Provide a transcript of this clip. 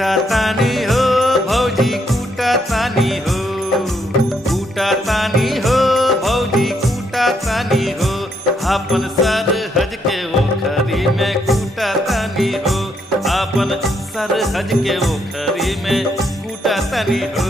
कुटा तानी हो भौजी कुटा तानी हो, कुटा तानी हो भौजी कुटा तानी हो, आपन सरहज के ओखरी में कुटा तानी हो, आपन सरहज के ओखरी में कुटा तानी हो।